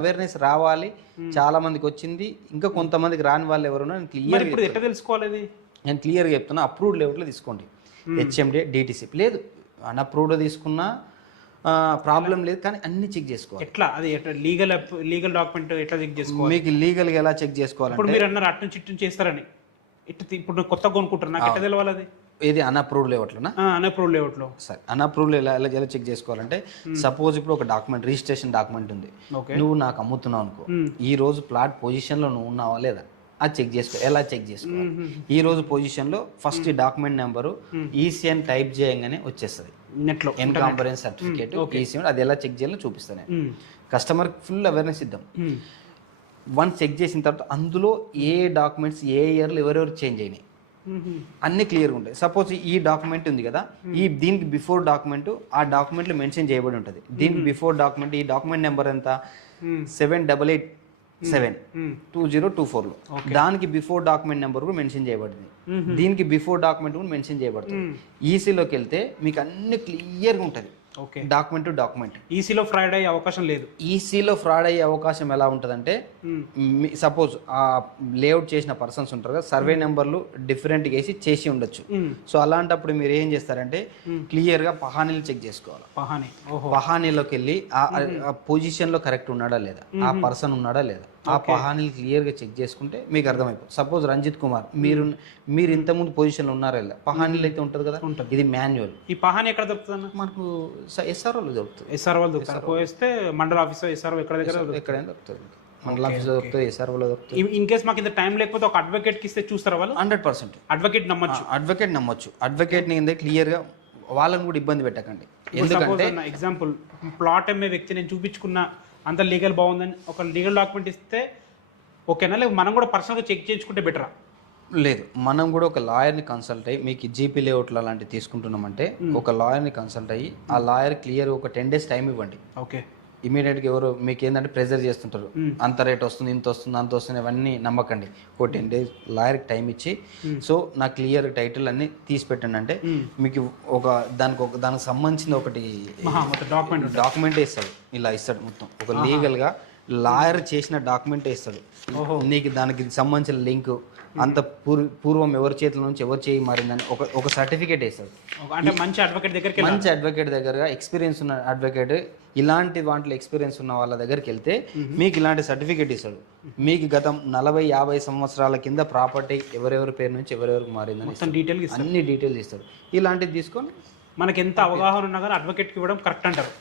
Awareness రావాలి, చాలా మందికి వచ్చింది, ఇంకా కొంతమందికి రాని వాళ్ళు ఎవరున్నా నేను క్లియర్గా ఎట్లా తెలుసుకోవాలి? నేను క్లియర్గా చెప్తున్నా. అప్రూవ్డ్ లెవెల్లో తీసుకోండి, హెచ్ఎండి డిటిసి. లేదు అన్అప్రూవ్డ్ తీసుకున్నా ప్రాబ్లం లేదు, కానీ అన్ని చెక్ చేసుకోవాలి. ఎట్లా అది ఎట్లా లీగల్ డాక్యుమెంట్ ఎట్లా చెక్ చేసుకోవాలి? మీకు లీగల్గా ఎలా చెక్ చేసుకోవాలి? ఇప్పుడు మీరు అన్నారు అటు నుంచి ఇటు నుంచి చేస్తారని, ఇప్పుడు కొత్తగా కొనుక్కుంటారు, నాకు ఎట్లా తెలవాలి అది? ఏది అన్అప్రూవ్డ్ లేవట్లనా? అన్అప్రూవ్డ్ లేవట్లో. సరే, అన్అప్రూవ్డ్ ఎలా చెక్ చేసుకోవాలంటే, సపోజ్ ఇప్పుడు ఒక డాక్యుమెంట్, రిజిస్ట్రేషన్ డాక్యుమెంట్ ఉంది, నువ్వు నాకు అమ్ముతున్నావు అనుకో, ఈ రోజు ప్లాట్ పొజిషన్లో నువ్వు ఉన్నావా లేదా అది చెక్ చేసుకో. ఎలా చెక్ చేసుకోవాలి? ఈ రోజు పొజిషన్లో first document number ECN type చేయగానే వచ్చేస్తుంది నెట్లో, ఎన్కాంపరెన్స్ సర్టిఫికేట్ ఈసీఎన్. అది ఎలా చెక్ చేయాలో చూపిస్తాను. కస్టమర్కి ఫుల్ అవేర్నెస్ ఇద్దాం. వన్స్ చెక్ చేసిన తర్వాత అందులో ఏ డాక్యుమెంట్స్ ఏ ఇయర్లో ఎవరెవరు చేంజ్ అయినాయి అన్ని క్లియర్గా ఉంటాయి. సపోజ్ ఈ డాక్యుమెంట్ ఉంది కదా, దీనికి బిఫోర్ డాక్యుమెంట్ ఆ డాక్యుమెంట్లో మెన్షన్ చేయబడి ఉంటుంది. దీనికి బిఫోర్ డాక్యుమెంట్, ఈ డాక్యుమెంట్ నెంబర్ ఎంత 78872024లో, దానికి బిఫోర్ డాక్యుమెంట్ నెంబర్ కూడా మెన్షన్ చేయబడింది, దీనికి బిఫోర్ డాక్యుమెంట్ కూడా మెన్షన్ చేయబడుతుంది. ఈసీలోకి వెళ్తే మీకు అన్ని క్లియర్గా ఉంటుంది, డాక్యుమెంట్ టు డాక్యుమెంట్. ఈసీలో ఫ్రాడ్ అయ్యే అవకాశం లేదు. ఈసీలో ఫ్రాడ్ అయ్యే అవకాశం ఎలా ఉంటుందంటే, సపోజ్ ఆ లేఅవుట్ చేసిన పర్సన్స్ ఉంటారు కదా, సర్వే నెంబర్లు డిఫరెంట్గా వేసి చేసి ఉండొచ్చు. సో అలాంటప్పుడు మీరు ఏం చేస్తారంటే క్లియర్గా పహానీలు చెక్ చేసుకోవాలి. పహానీలోకి వెళ్ళి ఆ పొజిషన్లో కరెక్ట్ ఉన్నాడా లేదా, ఆ పర్సన్ ఉన్నాడా లేదా, ఆ పహానీలు క్లియర్గా చెక్ చేసుకుంటే మీకు అర్థమైపోతుంది. సపోజ్ రంజిత్ కుమార్, మీరు ఇంతకుముందు పొజిషన్లో ఉన్నారా లేదా, పహానీలు అయితే ఉంటుంది కదా, ఇది మాన్యువల్. ఈ పహానీ ఎక్కడ దొరుకుతుంది? మనకు ఎస్ఆర్ఓలో దొరుకుతుంది. ఎస్ఆర్ఓ దొరుకుతుంది. పోయిస్తే మండల ఆఫీస్ ఎస్ఆర్ఓ ఎక్కడైనా దొరుకుతుంది. మండల ఆఫీస్లో దొరుకుతుంది, ఎస్ఆర్ఓలో దొరుకుతుంది. ఇన్ కేస్ మాకు ఇంత టైం లేకపోతే ఒక అడ్వకేట్కి ఇస్తే చూస్తారా వాళ్ళు? 100% అడ్వకేట్ నమ్మచ్చు. అడ్వకేట్ని క్లియర్గా వాళ్ళని కూడా ఇబ్బంది పెట్టకండి. ఎందుకంటే ఎగ్జాంపుల్ ప్లాట్ అమ్మే వ్యక్తి నేను చూపించుకున్న అంత లీగల్ బాగుందని ఒక లీగల్ డాక్యుమెంట్ ఇస్తే ఓకేనా, లేదు మనం కూడా పర్సనల్గా చెక్ చేయించుకుంటే బెటరా? లేదు, మనం కూడా ఒక లాయర్ని కన్సల్ట్ అయ్యి, మీకు జీపీ లేఅవుట్లు అలాంటివి తీసుకుంటున్నామంటే ఒక లాయర్ని కన్సల్ట్ అయ్యి ఆ లాయర్ క్లియర్ ఒక 10 days టైం ఇవ్వండి. ఓకే, ఇమీడియట్గా ఎవరు మీకు ఏంటంటే ప్రెజర్ చేస్తుంటారు, అంత రేట్ వస్తుంది, ఇంత వస్తుంది, అంత వస్తుంది, అవన్నీ నమ్మకండి. ఒక 10 days లాయర్కి టైం ఇచ్చి, సో నా క్లియర్ టైటిల్ అన్ని తీసి పెట్టండి అంటే మీకు దానికి సంబంధించిన ఒకటి డాక్యుమెంట్ ఇస్తాడు, ఇలా ఇస్తాడు మొత్తం ఒక లీగల్గా లాయర్ చేసిన డాక్యుమెంట్ ఇస్తాడు నీకు, దానికి సంబంధించిన లింక్ అంత పూర్వం ఎవరి చేతుల నుంచి ఎవరు చేయి మారిందని ఒక సర్టిఫికేట్ ఇస్తాడు. అంటే మంచి అడ్వకేట్ దగ్గర ఎక్స్పీరియన్స్ ఉన్న అడ్వకేట్, ఇలాంటి వాటిలో ఎక్స్పీరియన్స్ ఉన్న వాళ్ళ దగ్గరికి వెళ్తే మీకు ఇలాంటి సర్టిఫికేట్ ఇస్తాడు. మీకు గతం 40-50 సంవత్సరాల కింద ప్రాపర్టీ ఎవరెవరి పేరు నుంచి ఎవరెవరికి మారిందని అన్ని డీటెయిల్స్ ఇస్తాడు. ఇలాంటివి తీసుకొని మనకి ఎంత అవగాహన ఉన్నా కానీ అడ్వకేట్కి ఇవ్వడం కరెక్ట్ అంటారు.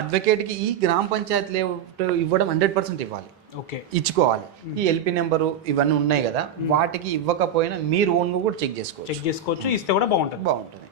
అడ్వకేట్కి ఈ గ్రామ పంచాయతీ లేఅవుట్ ఇవ్వడం 100% ఇవ్వాలి. ఓకే, ఇచ్చుకోవాలి. ఈ ఎల్పీ నెంబరు ఇవన్నీ ఉన్నాయి కదా, వాటికి ఇవ్వకపోయినా మీరు ఓన్గా కూడా చెక్ చేసుకోవచ్చు. ఇస్తే కూడా బాగుంటుంది.